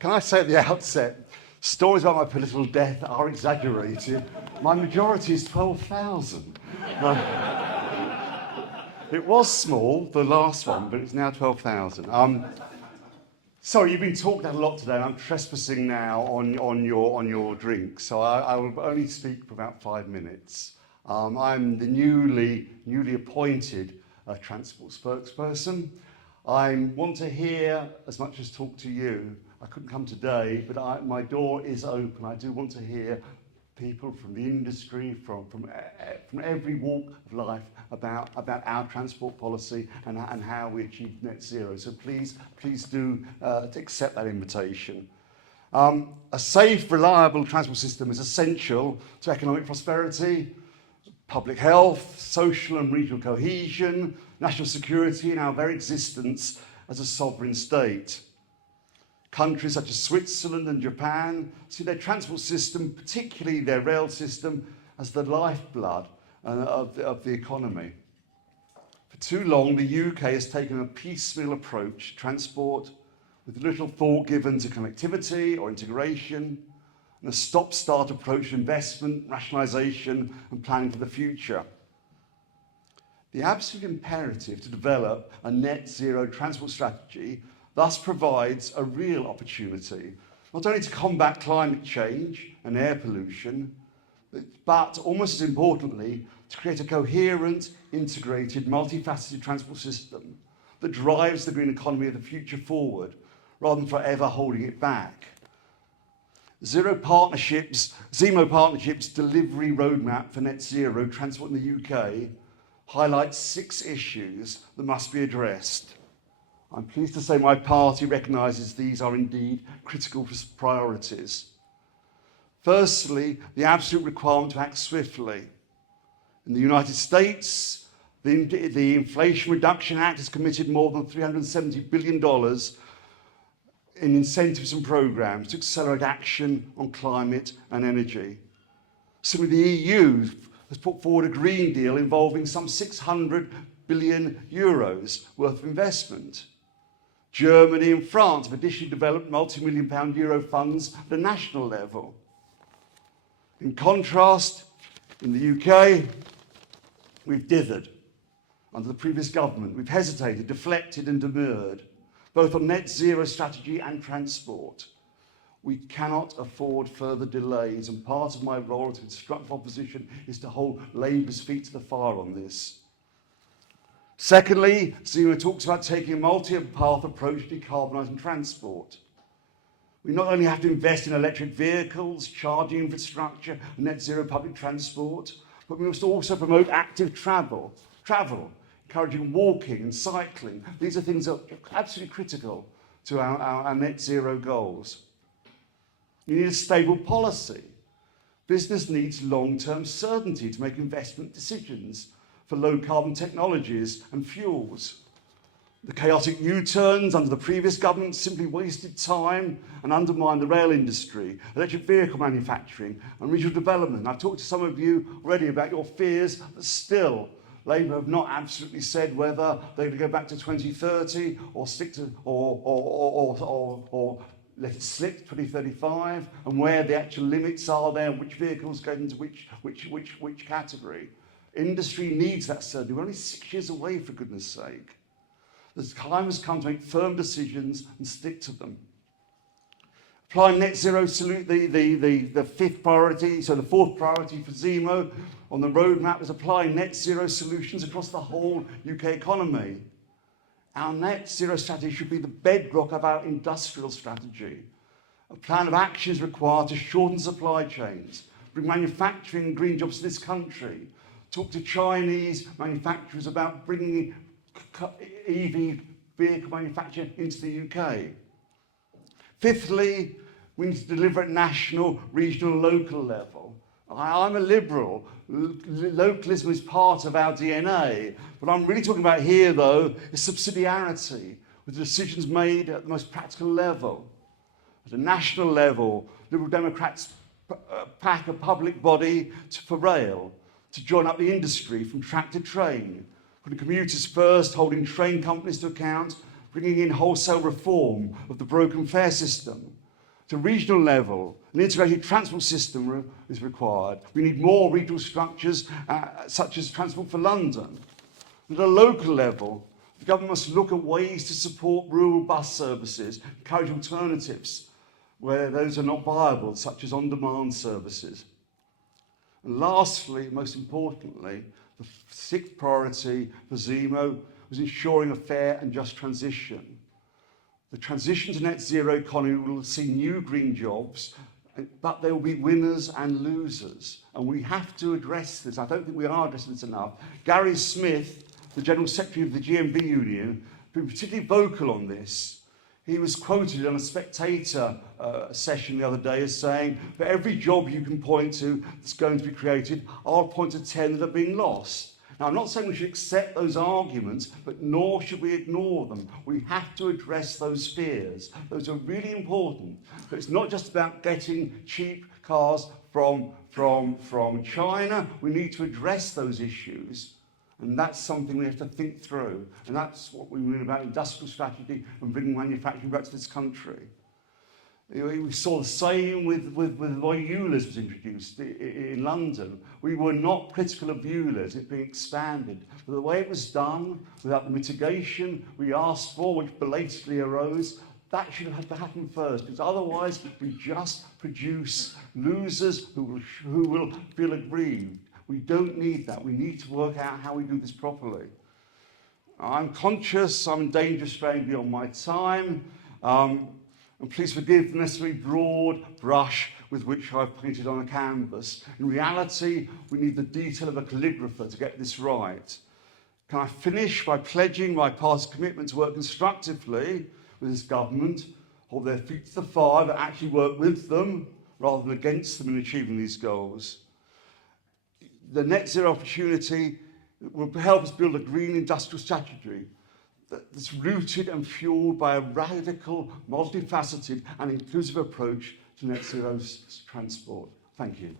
Can I say at the outset, stories about my political death are exaggerated. My majority is 12,000. It was small, the last one, but it's now 12,000. Sorry, you've been talking a lot today, and I'm trespassing now on your drink, so I will only speak for about 5 minutes. I'm the newly appointed transport spokesperson. I want to hear as much as talk to you. I couldn't come today, but my door is open. I do want to hear people from the industry, from every walk of life about our transport policy and how we achieve net zero. So please do accept that invitation. A safe, reliable transport system is essential to economic prosperity, public health, social and regional cohesion, national security, and our very existence as a sovereign state. Countries such as Switzerland and Japan see their transport system, particularly their rail system, as the lifeblood of the economy. For too long, the UK has taken a piecemeal approach to transport, with little thought given to connectivity or integration, and a stop-start approach to investment, rationalisation, and planning for the future. The absolute imperative to develop a net zero transport strategy thus provides a real opportunity, not only to combat climate change and air pollution, but almost as importantly, to create a coherent, integrated, multifaceted transport system that drives the green economy of the future forward, rather than forever holding it back. Zemo Partnership's delivery roadmap for net zero transport in the UK highlights 6 issues that must be addressed. I'm pleased to say my party recognises these are indeed critical priorities. Firstly, the absolute requirement to act swiftly. In the United States, the Inflation Reduction Act has committed more than $370 billion in incentives and programmes to accelerate action on climate and energy. Similarly, the EU has put forward a Green Deal involving some €600 billion worth of investment. Germany and France have additionally developed multi-million-pound euro funds at the national level. In contrast, in the UK, we've dithered. Under the previous government, we've hesitated, deflected and demurred, both on net zero strategy and transport. We cannot afford further delays, and part of my role as constructive opposition is to hold Labour's feet to the fire on this. Secondly, Zemo talks about taking a multi-path approach to decarbonising transport. We not only have to invest in electric vehicles, charging infrastructure, and net zero public transport, but we must also promote active travel, encouraging walking and cycling. These are things that are absolutely critical to our net zero goals. We need a stable policy. Business needs long-term certainty to make investment decisions for low-carbon technologies and fuels. The chaotic U-turns under the previous government simply wasted time and undermined the rail industry, electric vehicle manufacturing and regional development. I've talked to some of you already about your fears, but still, Labour have not absolutely said whether they're going to go back to 2030 or stick to or let it slip to 2035, and where the actual limits are there, which vehicles go into which category. Industry needs that certainty. We're only 6 years away, for goodness sake. The time has come to make firm decisions and stick to them. Applying net zero, the 5th priority, so the 4th priority for Zemo on the roadmap is applying net zero solutions across the whole UK economy. Our net zero strategy should be the bedrock of our industrial strategy. A plan of action is required to shorten supply chains, bring manufacturing and green jobs to this country, talk to Chinese manufacturers about bringing EV vehicle manufacture into the UK. Fifthly, we need to deliver at national, regional, local level. I'm a liberal. Localism is part of our DNA. What I'm really talking about here, though, is subsidiarity, with decisions made at the most practical level. At a national level, Liberal Democrats pack a public body for rail, to join up the industry from track to train, putting commuters first, holding train companies to account, bringing in wholesale reform of the broken fare system, To regional level, an integrated transport system is required. We need more regional structures, such as Transport for London. At a local level, the government must look at ways to support rural bus services, encourage alternatives where those are not viable, such as on-demand services. And lastly, most importantly, the sixth priority for Zemo was ensuring a fair and just transition. The transition to net zero economy will see new green jobs, but there will be winners and losers. And we have to address this. I don't think we are addressing this enough. Gary Smith, the General Secretary of the GMB Union, been particularly vocal on this. He was quoted on a Spectator session the other day as saying, for every job you can point to that's going to be created, I'll point to 10 that are being lost. Now, I'm not saying we should accept those arguments, but nor should we ignore them. We have to address those fears. Those are really important. But it's not just about getting cheap cars from China. We need to address those issues. And that's something we have to think through. And that's what we mean about industrial strategy and bringing manufacturing back to this country. We saw the same with why ULEZ was introduced in London. We were not critical of ULEZ, it being expanded. But the way it was done, without the mitigation we asked for, which belatedly arose, that should have to happen first, because otherwise we just produce losers who will feel aggrieved. We don't need that. We need to work out how we do this properly. I'm conscious I'm in danger of straying beyond my time. And please forgive the necessary broad brush with which I've painted on a canvas. In reality, we need the detail of a calligrapher to get this right. Can I finish by pledging my past commitment to work constructively with this government, hold their feet to the fire, but actually work with them rather than against them in achieving these goals? The net zero opportunity will help us build a green industrial strategy that's rooted and fueled by a radical, multifaceted and inclusive approach to net zero transport. Thank you.